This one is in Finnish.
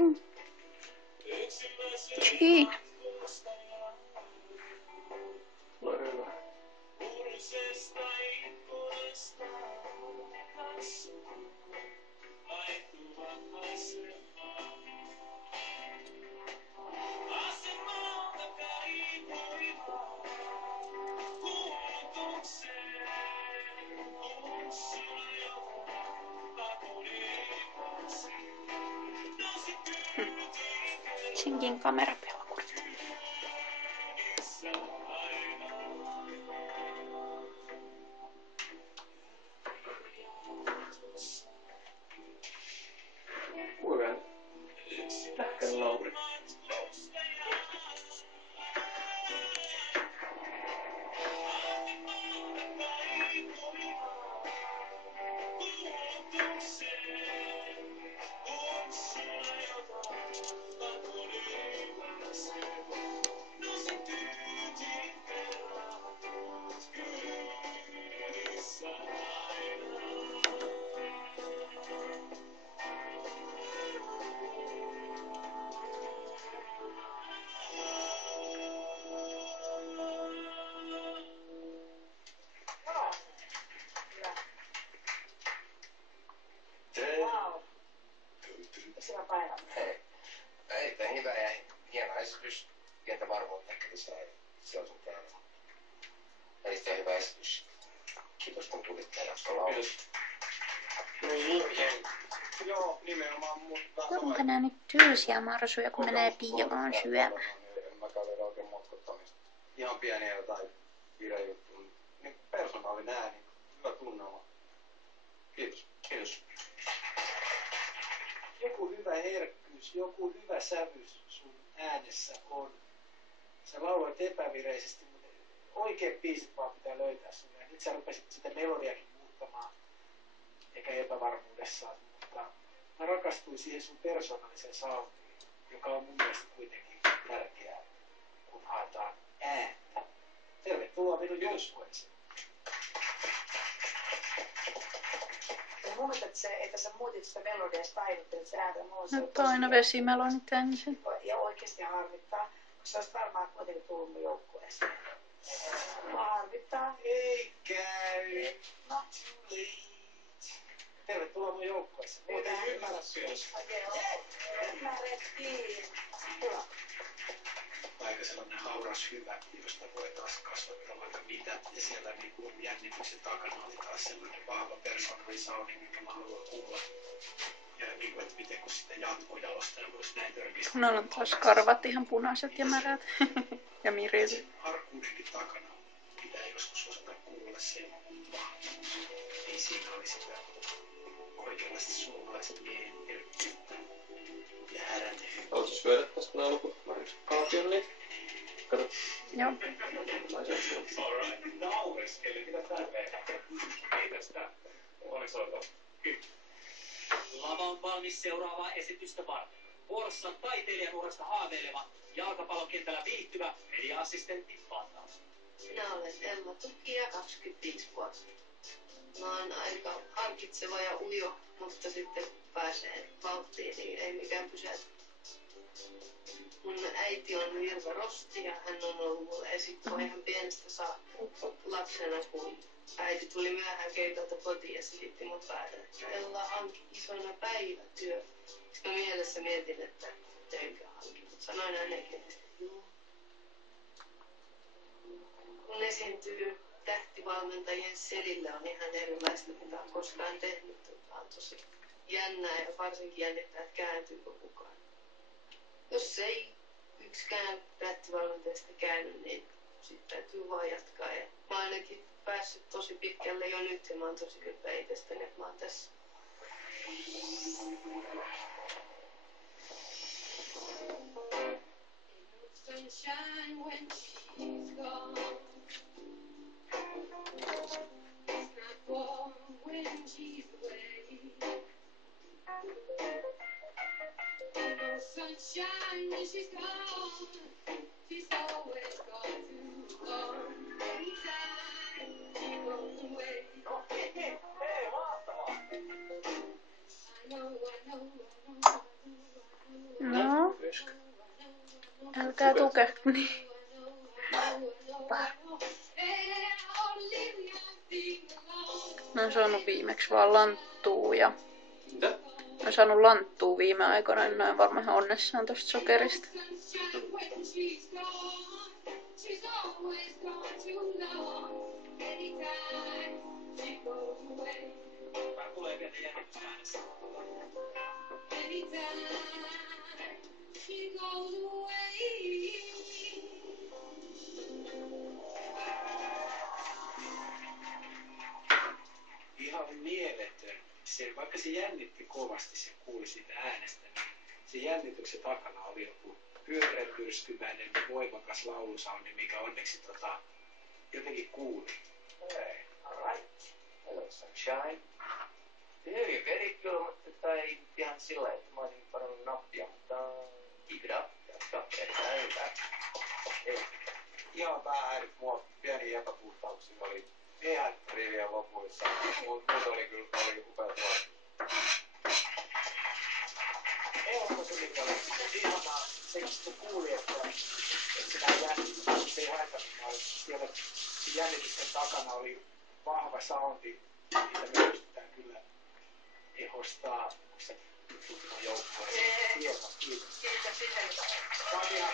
sen. Chiin. Senkin kamerapelakurit. Kuinka Tähkän Lauri. Erittäin hyvä ja hieno esitys. Pientä varmuutta ehkä lisää. Se on sun päällä. Erittäin hyvä esitys. Kiitos kun tulit tänne Lauri. Joo, nimenomaan, mutta... Onko nää nyt tylsiä marsuja, kun menee piiloon syömään? En mä kävele oikein motkottamista. Ihan pieniä jotain virejuttuja. Niin persoonallinen ääni. Hyvä tunnelma. Kiitos. Kiitos. Joku hyvä herkkyys, joku hyvä sävys sun äänessä on. Sä lauloit epävireisesti, mutta oikeat biisit vaan pitää löytää sun. Ja nyt sä rupesit sitä melodiakin muuttamaan, eikä epävarmuudessaan. Mutta mä rakastuin siihen sun persoonalliseen soundiin, joka on mun mielestä kuitenkin tärkeää, kun haetaan ääntä. Tervetuloa minun joukkueeseen. Mun mielestä, että että sä muutit sitä melodiasta taidottelet se ääntä. Nyt on aina vesimelonit ensin. Ja oikeasti harmittaa, koska se olisi varmaan kuitenkin tullut mun joukkueeseen. Harmittaa. Ei käy. Not too late. Tervetuloa mun joukkueeseen. Muuten ei ymmärrä syössä. Ymmärrettiin. Hyvä. Aika sellainen hauras hyvä, josta voi taas kasvattaa vaikka mitä. Ja siellä niin kuin jännityksen takana oli taas sellainen vahva persoonallisaundi, minkä mä haluan kuulla. Ja niin kuin, että miten kun sitä jatkojalostaa voisi näin törkistä. Mulla on taas karvat ihan punaiset ja märät. Ja miriltä. Sen arkuudenkin takana pitää joskus osata kuulla sen vahvuus. Ei siinä oli sitä oikeanlaista suomalaista miehen herkkyyttä ja härätehyä. Haluatko syödä tästä nämä loput? Mä yksi kaapion niitä. Kato. Joo. Alright, naureskeli, mitä tää tehdään? Ei tästä. Oli soita. Lava on valmis seuraavaa esitystä varten. Vuorossa taiteilijanuorasta haaveileva, jalkapallokentällä viihtyvä media-assistentti Vantaus. Minä olen Emma Tukkia, 25 vuotta. Mä oon aika harkitseva ja ujo, mutta sitten pääsee vauhtiin, niin ei mikään pysäytä. Mun äiti on Virva Rosti ja hän on ollut mulle esikko ihan pienestä saakka lapsena, kun äiti tuli myöhään keikalta kotiin ja silitti mun päälle, että Ella hanki isona päivätyö. Sitten mielessä mietin, että töinkö hanki, mutta sanoin ainakin, että joo. Kun esiintyy tähtivalmentajien selillä on ihan erilaista, mitä on koskaan tehnyt. Tämä on tosi jännää ja varsinkin jännittää, että kääntyykö kukaan. Jos ei yksikään tähtivalmentajasta käänny, niin sitten täytyy vaan jatkaa. Ja mä oon ainakin päässyt tosi pitkälle jo nyt ja mä oon tosi ylpeä itsestäni, että mä oon tässä. Sunshine when she's gone. It's not warm when she's away. No sunshine when she's gone. She's always gone too long. Anytime she goes away. I know. tää tuke. Niin. Mä oon saanut viimeksi vaan lanttuu ja... Mitä? Mä oon saanut lanttuu viime aikoina, niin noin varmaan ihan onnessaan tosta sokerista. Tulee pientä jännitystä äänessä. Ihan mieletön. Vaikka se jännitti kovasti, se kuuli siitä äänestä, niin se jännityksen takana oli joku pyörätyrskymäinen voimakas laulusoundi, mikä onneksi jotenkin kuuli. Hey, alright. Hello sunshine. Hyvin veri kyllä, mutta ei ihan sillä, että mä olisin parannut nappia, mutta keep it up. Jatka, erittäin hyvä. Okei. Ihan vähän häirit mua pieni epäpuhtauksia oli ihan rivien lopuissa. Muut oli kyllä upea tuo. Ei ole se mikä oli ihanaa, se kuuli, että sitä jännitystä, se ei haitannut. Siellä jännityksen takana oli vahva soundi, mitä me pystytään kyllä ehostaa, kun se tutkimaan joukkoon. Kiitos. Kiitos sinne. Tämä on ihan